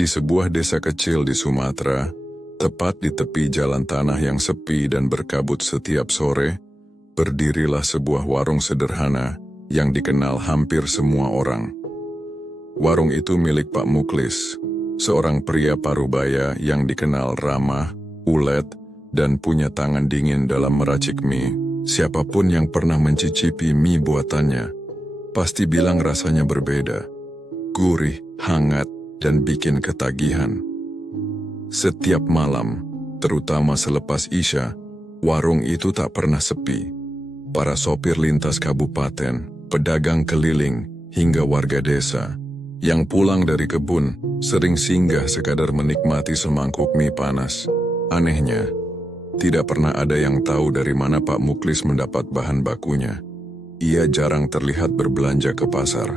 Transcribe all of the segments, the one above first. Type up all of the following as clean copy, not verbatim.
Di sebuah desa kecil di Sumatera, tepat di tepi jalan tanah yang sepi dan berkabut setiap sore, berdirilah sebuah warung sederhana yang dikenal hampir semua orang. Warung itu milik Pak Muklis, seorang pria parubaya yang dikenal ramah, ulet, dan punya tangan dingin dalam meracik mie. Siapapun yang pernah mencicipi mie buatannya, pasti bilang rasanya berbeda, gurih, hangat, dan bikin ketagihan. Setiap malam, terutama selepas Isya, warung itu tak pernah sepi. Para sopir lintas kabupaten, pedagang keliling, hingga warga desa yang pulang dari kebun sering singgah sekadar menikmati semangkuk mie panas. Anehnya, tidak pernah ada yang tahu dari mana Pak Muklis mendapat bahan bakunya. Ia jarang terlihat berbelanja ke pasar.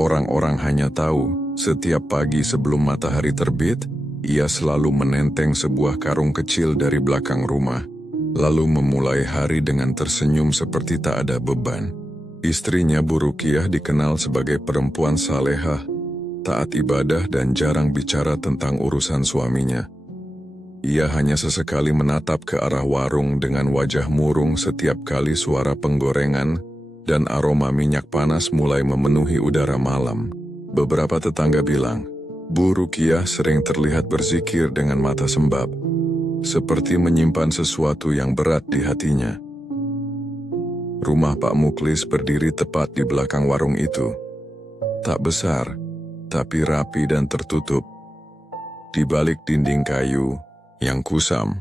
Orang-orang hanya tahu, setiap pagi sebelum matahari terbit, ia selalu menenteng sebuah karung kecil dari belakang rumah, lalu memulai hari dengan tersenyum seperti tak ada beban. Istrinya Bu Rukiah dikenal sebagai perempuan salehah, taat ibadah dan jarang bicara tentang urusan suaminya. Ia hanya sesekali menatap ke arah warung dengan wajah murung setiap kali suara penggorengan dan aroma minyak panas mulai memenuhi udara malam. Beberapa tetangga bilang, Bu Rukiah sering terlihat berzikir dengan mata sembab, seperti menyimpan sesuatu yang berat di hatinya. Rumah Pak Muklis berdiri tepat di belakang warung itu. Tak besar, tapi rapi dan tertutup. Di balik dinding kayu yang kusam,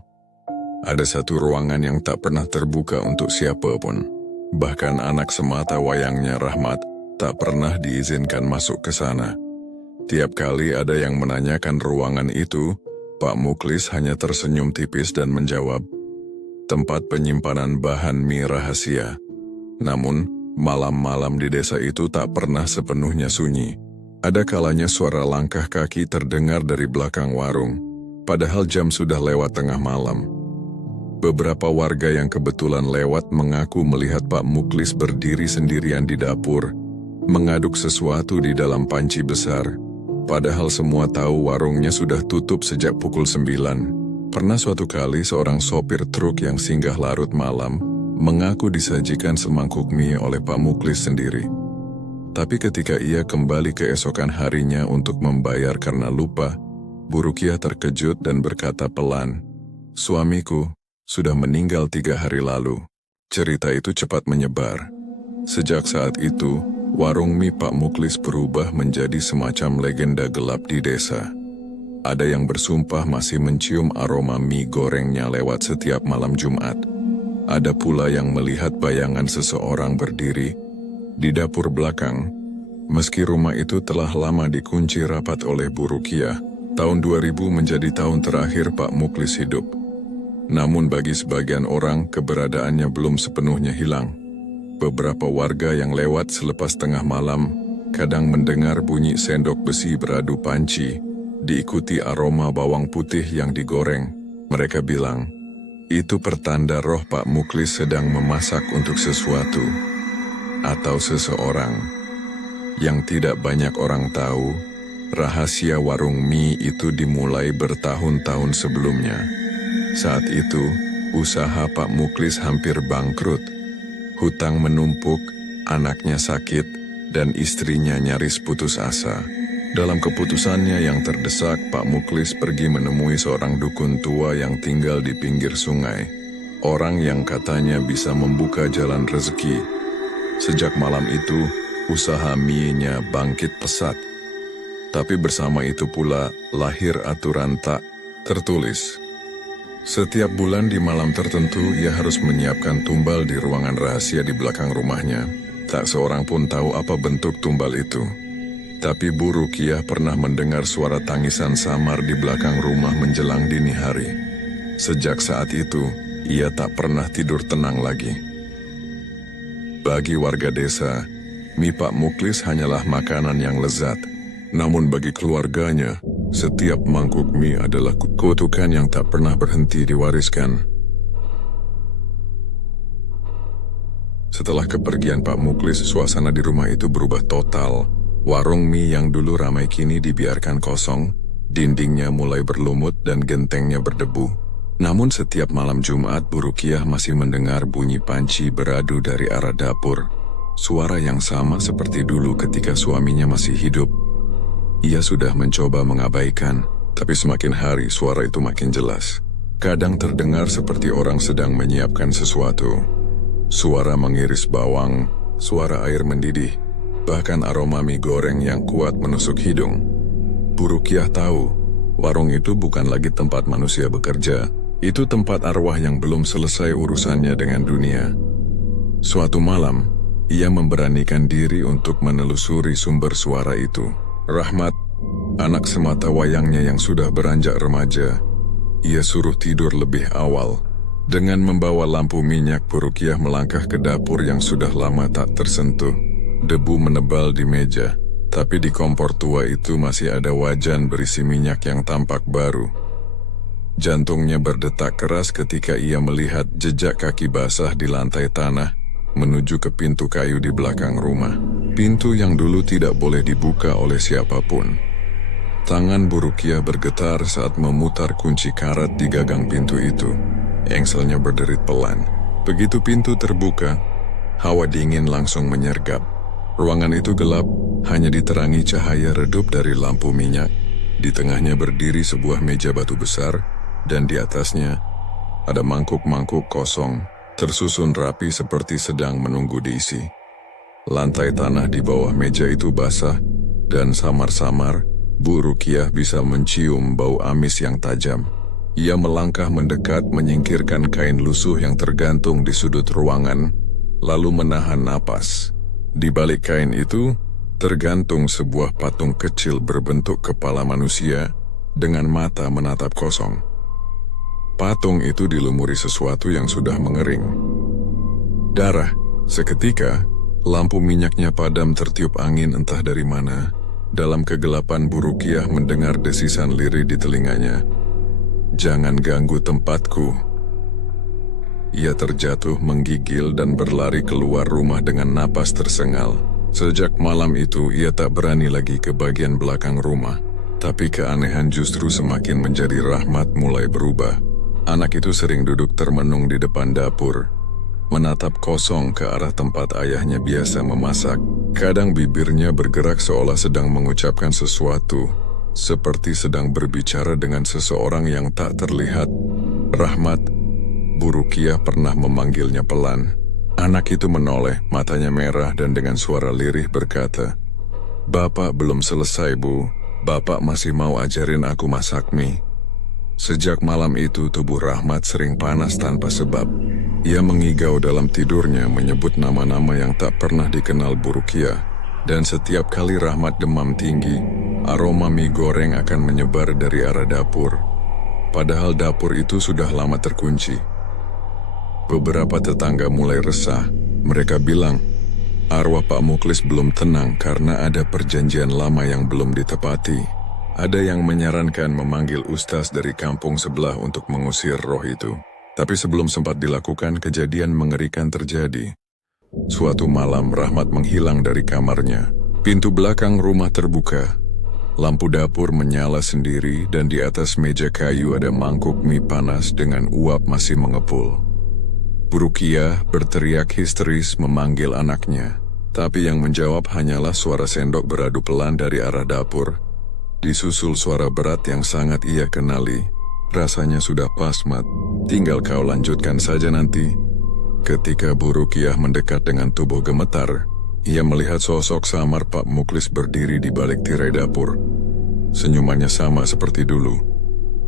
ada satu ruangan yang tak pernah terbuka untuk siapapun. Bahkan anak semata wayangnya Rahmat tak pernah diizinkan masuk ke sana. Tiap kali ada yang menanyakan ruangan itu, Pak Muklis hanya tersenyum tipis dan menjawab, tempat penyimpanan bahan mie rahasia. Namun, malam-malam di desa itu tak pernah sepenuhnya sunyi. Ada kalanya suara langkah kaki terdengar dari belakang warung, padahal jam sudah lewat tengah malam. Beberapa warga yang kebetulan lewat mengaku melihat Pak Muklis berdiri sendirian di dapur, mengaduk sesuatu di dalam panci besar. Padahal semua tahu warungnya sudah tutup sejak pukul 9. Pernah suatu kali seorang sopir truk yang singgah larut malam mengaku disajikan semangkuk mie oleh Pak Muklis sendiri. Tapi ketika ia kembali keesokan harinya untuk membayar karena lupa, Bu Rukiah terkejut dan berkata pelan, "Suamiku sudah meninggal 3 hari lalu." Cerita itu cepat menyebar. Sejak saat itu, warung mie Pak Muklis berubah menjadi semacam legenda gelap di desa. Ada yang bersumpah masih mencium aroma mie gorengnya lewat setiap malam Jumat. Ada pula yang melihat bayangan seseorang berdiri di dapur belakang. Meski rumah itu telah lama dikunci rapat oleh Bu Rukiah, tahun 2000 menjadi tahun terakhir Pak Muklis hidup. Namun bagi sebagian orang, keberadaannya belum sepenuhnya hilang. Beberapa warga yang lewat selepas tengah malam kadang mendengar bunyi sendok besi beradu panci, diikuti aroma bawang putih yang digoreng. Mereka bilang, itu pertanda roh Pak Muklis sedang memasak untuk sesuatu atau seseorang. Yang tidak banyak orang tahu, rahasia warung mie itu dimulai bertahun-tahun sebelumnya. Saat itu, usaha Pak Muklis hampir bangkrut. Hutang menumpuk, anaknya sakit, dan istrinya nyaris putus asa. Dalam keputusannya yang terdesak, Pak Muklis pergi menemui seorang dukun tua yang tinggal di pinggir sungai. Orang yang katanya bisa membuka jalan rezeki. Sejak malam itu, usaha mie-nya bangkit pesat. Tapi bersama itu pula lahir aturan tak tertulis. Setiap bulan di malam tertentu, ia harus menyiapkan tumbal di ruangan rahasia di belakang rumahnya. Tak seorang pun tahu apa bentuk tumbal itu. Tapi Bu Rukiah pernah mendengar suara tangisan samar di belakang rumah menjelang dini hari. Sejak saat itu, ia tak pernah tidur tenang lagi. Bagi warga desa, mie Pak Muklis hanyalah makanan yang lezat. Namun bagi keluarganya, setiap mangkuk mie adalah kutukan yang tak pernah berhenti diwariskan. Setelah kepergian Pak Muklis, suasana di rumah itu berubah total. Warung mie yang dulu ramai kini dibiarkan kosong, Dindingnya mulai berlumut dan gentengnya berdebu. Namun setiap malam Jumat Bu Rukiah masih mendengar bunyi panci beradu dari arah dapur. Suara yang sama seperti dulu ketika suaminya masih hidup. Ia sudah mencoba mengabaikan, tapi semakin hari suara itu makin jelas. Kadang terdengar seperti orang sedang menyiapkan sesuatu. Suara mengiris bawang, suara air mendidih, bahkan aroma mie goreng yang kuat menusuk hidung. Bu Rukiah tahu, warung itu bukan lagi tempat manusia bekerja. Itu tempat arwah yang belum selesai urusannya dengan dunia. Suatu malam, ia memberanikan diri untuk menelusuri sumber suara itu. Rahmat, anak semata wayangnya yang sudah beranjak remaja, ia suruh tidur lebih awal. Dengan membawa lampu minyak, Bu Rukiah melangkah ke dapur yang sudah lama tak tersentuh. Debu menebal di meja, tapi di kompor tua itu masih ada wajan berisi minyak yang tampak baru. Jantungnya berdetak keras ketika ia melihat jejak kaki basah di lantai tanah menuju ke pintu kayu di belakang rumah. Pintu yang dulu tidak boleh dibuka oleh siapapun. Tangan Bu Rukiah bergetar saat memutar kunci karat di gagang pintu itu. Engselnya berderit pelan. Begitu pintu terbuka, hawa dingin langsung menyergap. Ruangan itu gelap, hanya diterangi cahaya redup dari lampu minyak. Di tengahnya berdiri sebuah meja batu besar, dan di atasnya ada mangkuk-mangkuk kosong, tersusun rapi seperti sedang menunggu diisi. Lantai tanah di bawah meja itu basah, dan samar-samar Bu Rukiah bisa mencium bau amis yang tajam. Ia melangkah mendekat menyingkirkan kain lusuh yang tergantung di sudut ruangan, lalu menahan napas. Di balik kain itu, tergantung sebuah patung kecil berbentuk kepala manusia dengan mata menatap kosong. Patung itu dilumuri sesuatu yang sudah mengering. Darah. Seketika, lampu minyaknya padam tertiup angin entah dari mana. Dalam kegelapan Bu Rukiah mendengar desisan lirih di telinganya. "Jangan ganggu tempatku." Ia terjatuh menggigil dan berlari keluar rumah dengan napas tersengal. Sejak malam itu ia tak berani lagi ke bagian belakang rumah. Tapi keanehan justru semakin menjadi. Rahmat mulai berubah. Anak itu sering duduk termenung di depan dapur, menatap kosong ke arah tempat ayahnya biasa memasak. Kadang bibirnya bergerak seolah sedang mengucapkan sesuatu, seperti sedang berbicara dengan seseorang yang tak terlihat. "Rahmat." Bu Rukiah pernah memanggilnya pelan. Anak itu menoleh, matanya merah dan dengan suara lirih berkata, "Bapak belum selesai, Bu. Bapak masih mau ajarin aku masak mie." Sejak malam itu tubuh Rahmat sering panas tanpa sebab. Ia mengigau dalam tidurnya menyebut nama-nama yang tak pernah dikenal Bu Rukiah. Dan setiap kali Rahmat demam tinggi, aroma mie goreng akan menyebar dari arah dapur. Padahal dapur itu sudah lama terkunci. Beberapa tetangga mulai resah. Mereka bilang, arwah Pak Muklis belum tenang karena ada perjanjian lama yang belum ditepati. Ada yang menyarankan memanggil ustaz dari kampung sebelah untuk mengusir roh itu. Tapi sebelum sempat dilakukan, kejadian mengerikan terjadi. Suatu malam Rahmat menghilang dari kamarnya. Pintu belakang rumah terbuka. Lampu dapur menyala sendiri dan di atas meja kayu ada mangkuk mie panas dengan uap masih mengepul. Bu Rukiah berteriak histeris memanggil anaknya. Tapi yang menjawab hanyalah suara sendok beradu pelan dari arah dapur. Disusul suara berat yang sangat ia kenali. Rasanya sudah pasmat. "Tinggal kau lanjutkan saja nanti." Ketika Bu Rukiah mendekat dengan tubuh gemetar, ia melihat sosok samar Pak Muklis berdiri di balik tirai dapur. Senyumannya sama seperti dulu.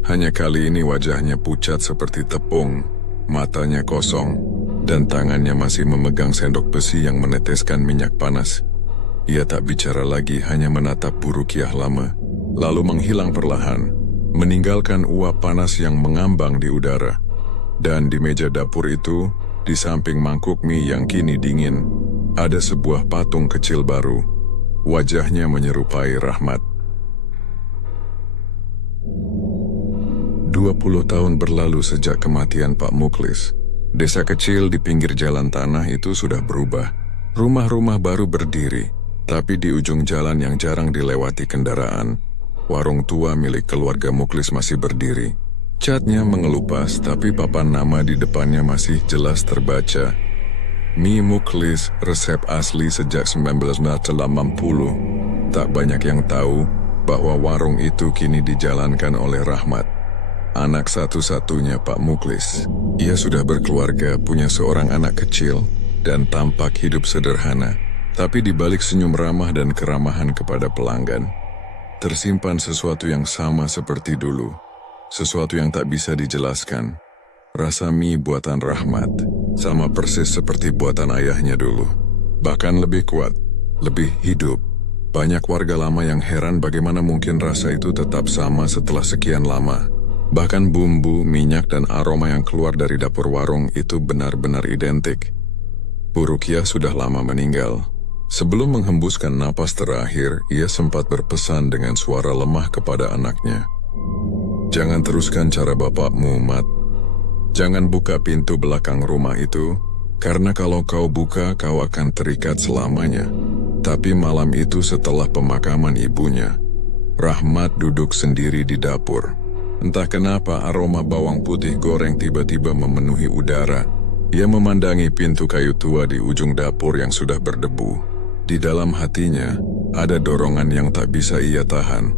Hanya kali ini wajahnya pucat seperti tepung, matanya kosong, dan tangannya masih memegang sendok besi yang meneteskan minyak panas. Ia tak bicara lagi, hanya menatap Bu Rukiah lama, lalu menghilang perlahan, meninggalkan uap panas yang mengambang di udara. Dan di meja dapur itu, di samping mangkuk mie yang kini dingin, ada sebuah patung kecil baru. Wajahnya menyerupai Rahmat. 20 tahun berlalu sejak kematian Pak Muklis. Desa kecil di pinggir jalan tanah itu sudah berubah. Rumah-rumah baru berdiri, tapi di ujung jalan yang jarang dilewati kendaraan, Warung tua milik keluarga Muklis masih berdiri. Catnya mengelupas, tapi papan nama di depannya masih jelas terbaca. Mie Muklis, resep asli sejak 1980. Tak banyak yang tahu bahwa warung itu kini dijalankan oleh Rahmat, anak satu-satunya Pak Muklis. Ia sudah berkeluarga, punya seorang anak kecil, dan tampak hidup sederhana. Tapi di balik senyum ramah dan keramahan kepada pelanggan, tersimpan sesuatu yang sama seperti dulu. Sesuatu yang tak bisa dijelaskan. Rasa mie buatan Rahmat sama persis seperti buatan ayahnya dulu. Bahkan lebih kuat, lebih hidup. Banyak warga lama yang heran bagaimana mungkin rasa itu tetap sama setelah sekian lama. Bahkan bumbu, minyak, dan aroma yang keluar dari dapur warung itu benar-benar identik. Bu Rukiah sudah lama meninggal. Sebelum menghembuskan napas terakhir, ia sempat berpesan dengan suara lemah kepada anaknya. Jangan teruskan cara bapakmu, Mat. Jangan buka pintu belakang rumah itu, karena kalau kau buka, kau akan terikat selamanya. Tapi malam itu setelah pemakaman ibunya, Rahmat duduk sendiri di dapur. Entah kenapa aroma bawang putih goreng tiba-tiba memenuhi udara. Ia memandangi pintu kayu tua di ujung dapur yang sudah berdebu. Di dalam hatinya, ada dorongan yang tak bisa ia tahan.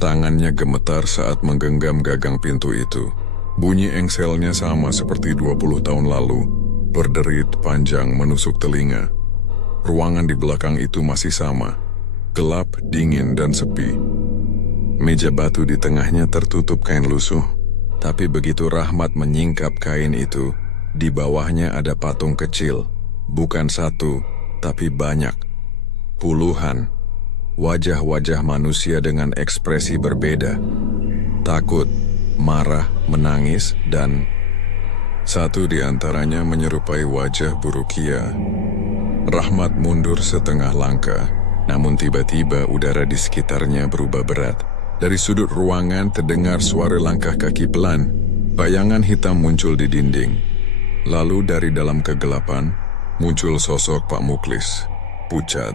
Tangannya gemetar saat menggenggam gagang pintu itu. Bunyi engselnya sama seperti 20 tahun lalu, berderit panjang menusuk telinga. Ruangan di belakang itu masih sama, gelap, dingin, dan sepi. Meja batu di tengahnya tertutup kain lusuh, tapi begitu Rahmat menyingkap kain itu, di bawahnya ada patung kecil, bukan satu, tapi banyak. Puluhan. Wajah-wajah manusia dengan ekspresi berbeda. Takut, marah, menangis, dan satu di antaranya menyerupai wajah Bu Rukiah. Rahmat mundur setengah langkah, namun tiba-tiba udara di sekitarnya berubah berat. Dari sudut ruangan terdengar suara langkah kaki pelan. Bayangan hitam muncul di dinding. Lalu dari dalam kegelapan, muncul sosok Pak Muklis, pucat.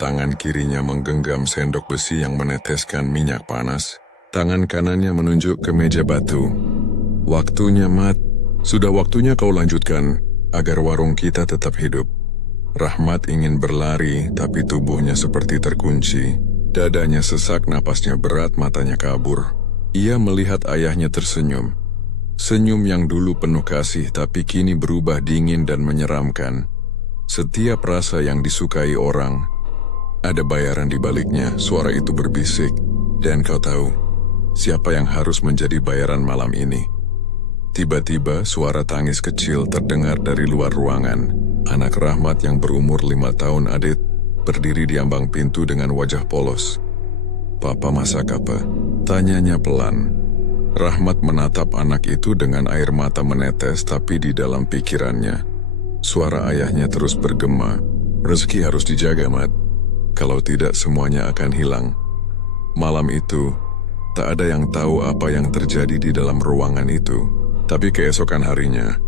Tangan kirinya menggenggam sendok besi yang meneteskan minyak panas. Tangan kanannya menunjuk ke meja batu. Waktunya, Mat. Sudah waktunya kau lanjutkan, agar warung kita tetap hidup. Rahmat ingin berlari, tapi tubuhnya seperti terkunci. Dadanya sesak, napasnya berat, matanya kabur. Ia melihat ayahnya tersenyum. Senyum yang dulu penuh kasih, tapi kini berubah dingin dan menyeramkan. Setiap rasa yang disukai orang, ada bayaran di baliknya. Suara itu berbisik, dan kau tahu siapa yang harus menjadi bayaran malam ini. Tiba-tiba suara tangis kecil terdengar dari luar ruangan. Anak Rahmat yang berumur 5 tahun, Adit, berdiri di ambang pintu dengan wajah polos. Papa masak apa? Tanyanya pelan. Rahmat menatap anak itu dengan air mata menetes, tapi di dalam pikirannya, suara ayahnya terus bergema. Rezeki harus dijaga, Mat. Kalau tidak, semuanya akan hilang. Malam itu, tak ada yang tahu apa yang terjadi di dalam ruangan itu. Tapi keesokan harinya,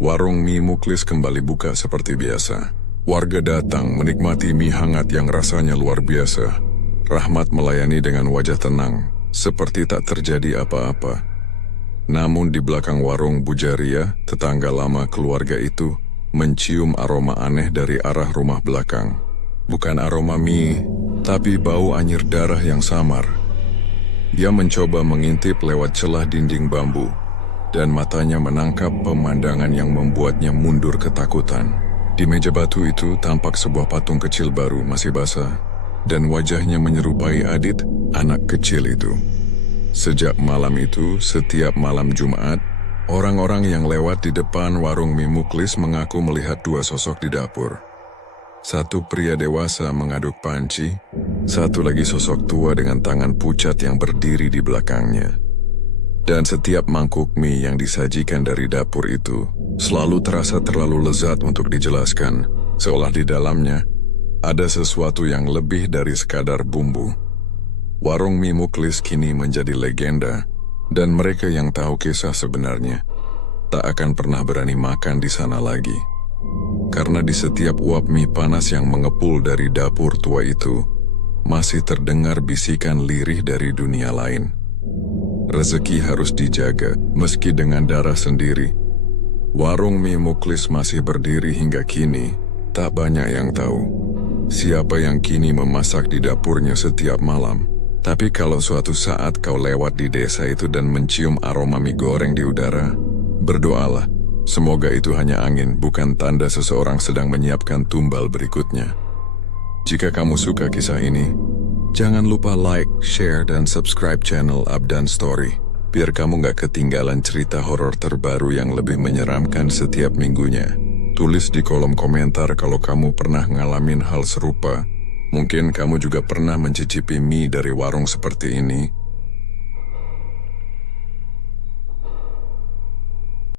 warung mie Muklis kembali buka seperti biasa. Warga datang menikmati mie hangat yang rasanya luar biasa. Rahmat melayani dengan wajah tenang, seperti tak terjadi apa-apa. Namun di belakang warung Bu Jaria, tetangga lama keluarga itu, mencium aroma aneh dari arah rumah belakang. Bukan aroma mie, tapi bau anyir darah yang samar. Dia mencoba mengintip lewat celah dinding bambu, dan matanya menangkap pemandangan yang membuatnya mundur ketakutan. Di meja batu itu tampak sebuah patung kecil baru, masih basah, dan wajahnya menyerupai Adit, anak kecil itu. Sejak malam itu, setiap malam Jumat, orang-orang yang lewat di depan warung mie Muklis mengaku melihat dua sosok di dapur. Satu pria dewasa mengaduk panci, satu lagi sosok tua dengan tangan pucat yang berdiri di belakangnya. Dan setiap mangkuk mie yang disajikan dari dapur itu selalu terasa terlalu lezat untuk dijelaskan, seolah di dalamnya ada sesuatu yang lebih dari sekadar bumbu. Warung mie Muklis kini menjadi legenda, dan mereka yang tahu kisah sebenarnya tak akan pernah berani makan di sana lagi. Karena di setiap uap mie panas yang mengepul dari dapur tua itu, masih terdengar bisikan lirih dari dunia lain. Rezeki harus dijaga, meski dengan darah sendiri. Warung mie Muklis masih berdiri hingga kini, tak banyak yang tahu siapa yang kini memasak di dapurnya setiap malam. Tapi kalau suatu saat kau lewat di desa itu dan mencium aroma mie goreng di udara, berdoalah, semoga itu hanya angin, bukan tanda seseorang sedang menyiapkan tumbal berikutnya. Jika kamu suka kisah ini, jangan lupa like, share, dan subscribe channel Abdan Story, biar kamu gak ketinggalan cerita horor terbaru yang lebih menyeramkan setiap minggunya. Tulis di kolom komentar kalau kamu pernah ngalamin hal serupa. Mungkin kamu juga pernah mencicipi mie dari warung seperti ini.